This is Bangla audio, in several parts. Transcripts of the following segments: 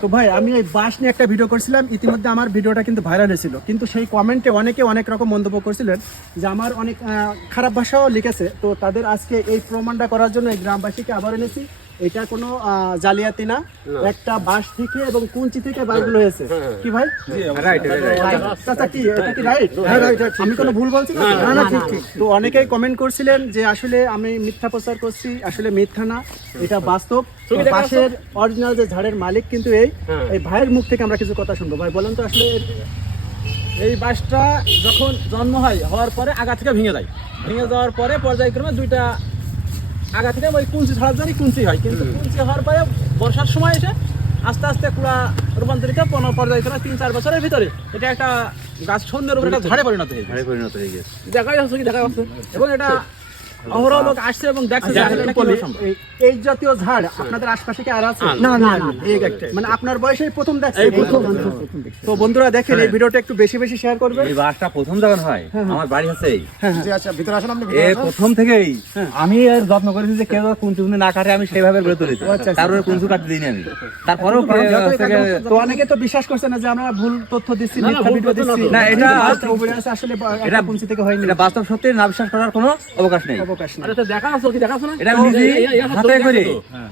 তো ভাই আমি এই বাঁশ নিয়ে একটা ভিডিও করছিলাম, ইতিমধ্যে আমার ভিডিওটা কিন্তু ভাইরাল হয়েছিল, কিন্তু সেই কমেন্টে অনেকে অনেক রকম মন্তব্য করছিলেন যে আমার অনেক খারাপ ভাষাও লিখেছে। তো তাদের আজকে এই প্রমাণটা করার জন্য এই গ্রামবাসীকে আবার এনেছি। এটা কোনো জালিয়াতি না, একটা বাঁশ থেকে এবং কুঞ্চি থেকে বাঁশগুলো হয়েছে। কি ভাই? চাচা কি এটা কি রাইট? আমি কোনো ভুল বলছি না? না ঠিক ঠিক। তো অনেকেই কমেন্ট করছিলেন যে আসলে আমি মিথ্যা প্রচার করছি, আসলে মিথ্যা না, এটা বাস্তব। বাঁশের অরিজিনাল যে ঝাড়ের মালিক কিন্তু এই ভাইয়ের মুখ থেকে আমরা কিছু কথা শুনবো। ভাই বলেন তো আসলে এই বাঁশটা যখন জন্ম হওয়ার পরে আগা থেকে ভেঙে যায়, ভেঙে যাওয়ার পরে পর্যায়ক্রমে দুইটা আগা থেকে ওই কুঞ্চি ছাড়ার জন্য কুঞ্চি হয়, কিন্তু কুঞ্চি হওয়ার পরে বর্ষার সময় এসে আস্তে আস্তে কুড়া রূপান্তরিত পর্যায়ক্রমে 3-4 বছরের ভিতরে এটা একটা গাছ সন্ধ্যের উপরে একটা ঝাড়ে পরিণত হয়ে গেছে। দেখা যাচ্ছে কি দেখা যাচ্ছে, এবং এটা অহরহ লোক আসছে এবং দেখছে যে আসলে এটা কিভাবে সম্ভব। এই জাতীয় ঝাড় আপনাদের আশপাশে কি আর আছে? না না না, এই একটা মানে আপনার বয়সে প্রথম দেখছেন। তো বন্ধুরা দেখেন এই ভিডিওটা একটু বেশি বেশি শেয়ার করবেন। এই বাসটা প্রথম যখন হয় আমার বাড়ি আছে এই আচ্ছা ভিতরে আসেন আপনি। এ প্রথম থেকেই আমি এর যত্ন করেছি যে কেউ কুঞ্চু না কাটে, আমি সেইভাবে গড়ে তুলেছি। তারপরে কুঞ্চু কাটতে দিইনি আমি। তারপরেও তো অনেকে তো বিশ্বাস করছে না যে আমরা ভুল তথ্য দিচ্ছি, মিথ্যা ভিডিও দিচ্ছি। না, এটা আসলে এটা কুঞ্চি থেকে হয়নি। এটা বাস্তব সত্যি, না বিশ্বাস করার কোনো অবকাশ নেই। অবকাশ নেই। আচ্ছা দেখা যাচ্ছে কি দেখা যাচ্ছে না, এটা নিজে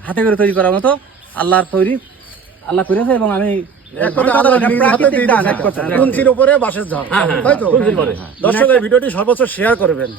হাতে করে তৈরি করার মতো আল্লাহর তৈরি, আল্লাহ করেছে। এবং আমি প্রাকৃতিক দান, এক কথা। কুঞ্চির উপরে বাঁশের ঝাড়, তাই তো? দর্শক এই ভিডিওটি সর্বোচ্চ শেয়ার করবেন।